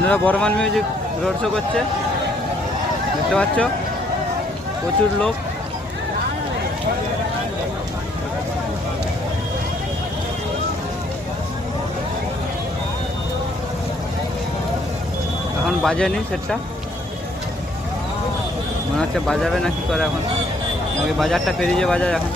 বন্ধুরা Burman music road show করছে, দেখতে পাচ্ছ প্রচুর লোক। এখন বাজেনি সেটটা, মনে হচ্ছে বাজাবে না কি করে এখন, বাজারটা পেরিয়ে বাজার এখন।